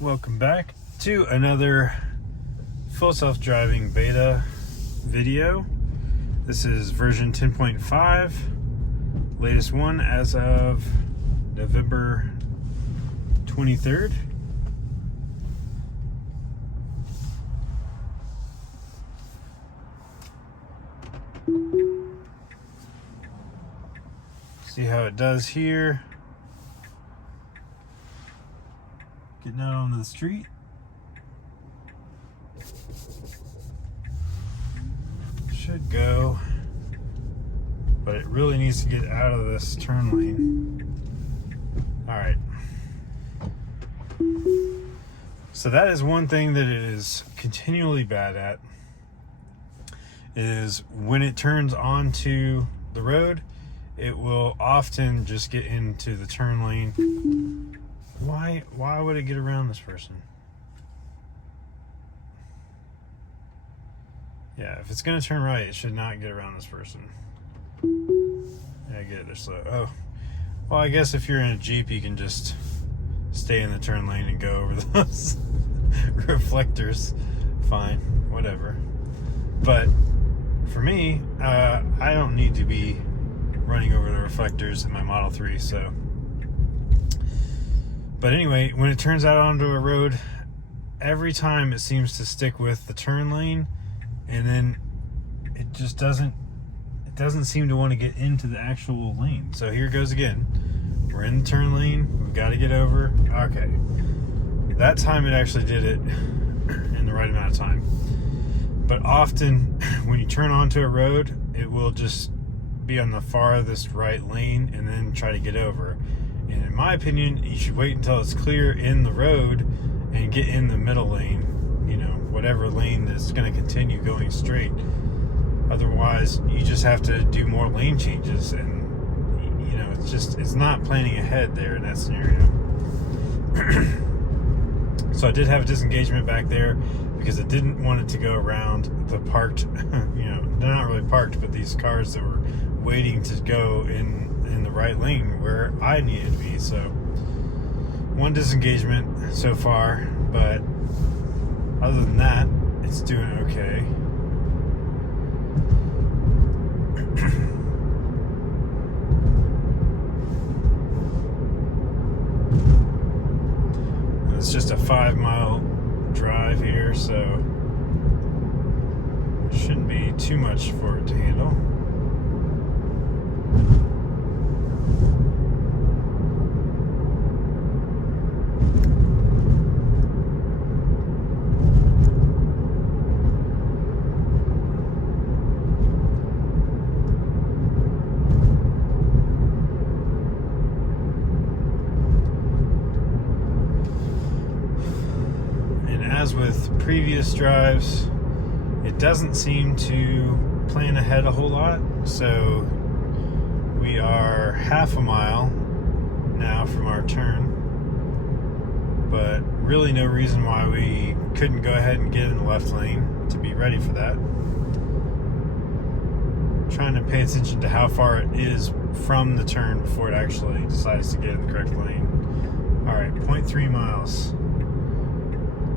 Welcome back to another full self-driving beta video. This is version 10.5, latest one as of November 23rd. See how it does here. Getting out onto the street. Should go, but it really needs to get out of this turn lane. Alright. So that is one thing that it is continually bad at, is when it turns onto the road, it will often just get into the turn lane. Why would it get around this person? Yeah, if it's gonna turn right, it should not get around this person. Yeah, I get it, they're slow. Oh, well, I guess if you're in a Jeep, you can just stay in the turn lane and go over those reflectors. Fine, whatever. But for me, I don't need to be running over the reflectors in my Model 3, so. But anyway, when it turns out onto a road, every time it seems to stick with the turn lane, and then it just doesn't seem to want to get into the actual lane. So here goes again. We're in the turn lane, we've got to get over. Okay. That time it actually did it in the right amount of time. But often when you turn onto a road, it will just be on the farthest right lane and then try to get over. And in my opinion, you should wait until it's clear in the road and get in the middle lane, whatever lane that's going to continue going straight. Otherwise, you just have to do more lane changes, and it's not planning ahead there in that scenario. So I did have a disengagement back there because I didn't want it to go around the parked, they're not really parked, but these cars that were waiting to go in the right lane where I needed to be. So one disengagement so far, but other than that, it's doing okay. It's just a 5-mile drive here, so it shouldn't be too much for it to handle. As with previous drives, it doesn't seem to plan ahead a whole lot. So we are half a mile now from our turn, but really no reason why we couldn't go ahead and get in the left lane to be ready for that. Trying to pay attention to how far it is from the turn before it actually decides to get in the correct lane. All right, 0.3 miles.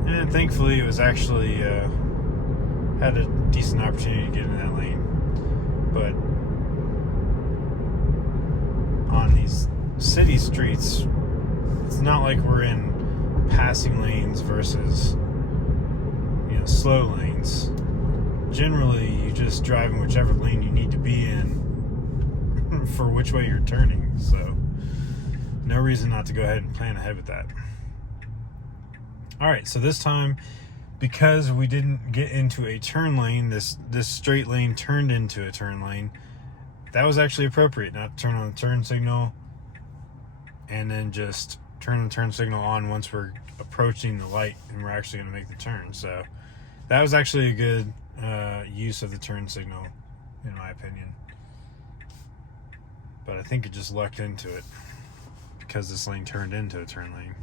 And thankfully it was actually had a decent opportunity to get in that lane. But on these city streets, it's not like we're in passing lanes versus slow lanes. Generally you just drive in whichever lane you need to be in for which way you're turning, so no reason not to go ahead and plan ahead with that. Alright, so this time, because we didn't get into a turn lane, this straight lane turned into a turn lane. That was actually appropriate, not to turn on the turn signal and then just turn the turn signal on once we're approaching the light and we're actually going to make the turn. So that was actually a good use of the turn signal, in my opinion. But I think it just lucked into it because this lane turned into a turn lane.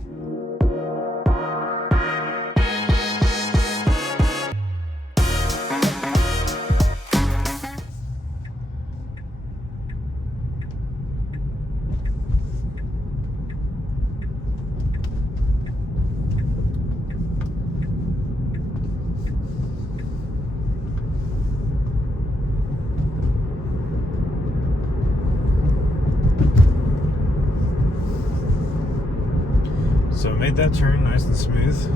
made that turn nice and smooth.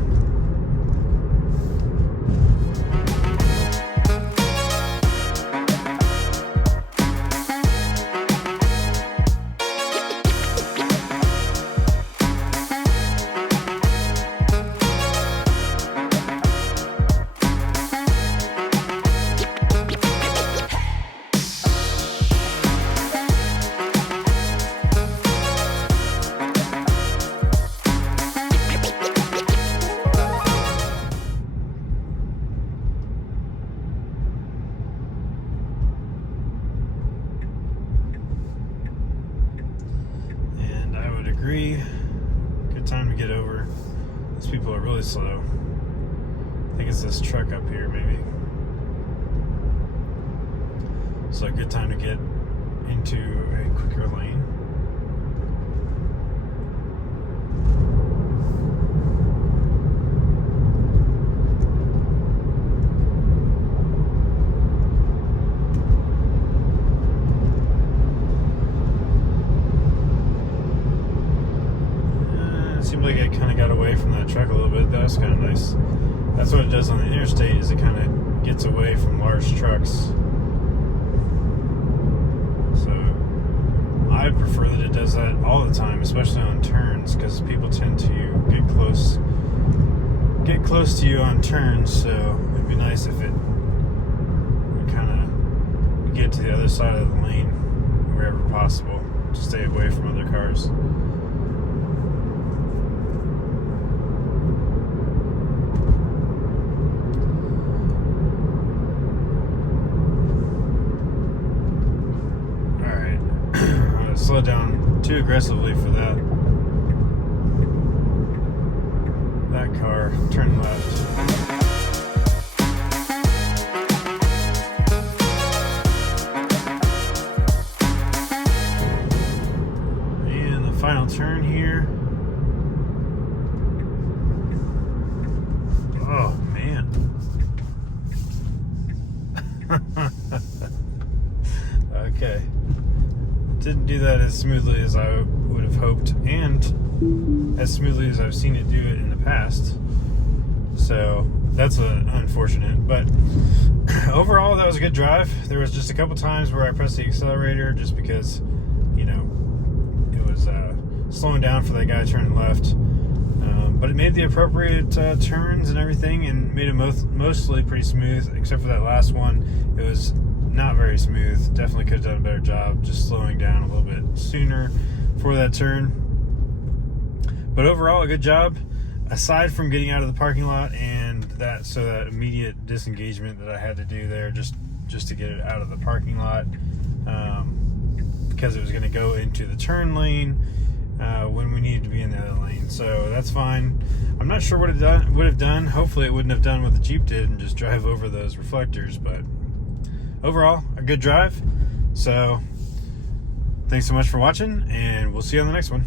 Agree. Good time to get over. These people are really slow. I think it's this truck up here, maybe. So good time to get into a quicker lane. Seemed like it kind of got away from that truck a little bit. That was kind of nice. That's what it does on the interstate, is it kind of gets away from large trucks. So I prefer that it does that all the time, especially on turns, because people tend to get close to you on turns. So it'd be nice if it would kind of get to the other side of the lane wherever possible to stay away from other cars. Slow down too aggressively for that car. Turn left. And the final turn here. Oh man. Okay. Didn't do that as smoothly as I would have hoped, and as smoothly as I've seen it do it in the past. So that's unfortunate, but overall that was a good drive. There was just a couple times where I pressed the accelerator just because, you know, it was slowing down for that guy turning left. But it made the appropriate turns and everything, and made it mostly pretty smooth, except for that last one. It was not very smooth. Definitely could have done a better job just slowing down a little bit sooner for that turn. But overall, a good job. Aside from getting out of the parking lot and that immediate disengagement that I had to do there just to get it out of the parking lot, because it was going to go into the turn lane when we needed to be in the other lane. So that's fine. I'm not sure what it would have done. Hopefully it wouldn't have done what the Jeep did and just drive over those reflectors, but overall, a good drive. So thanks so much for watching, and we'll see you on the next one.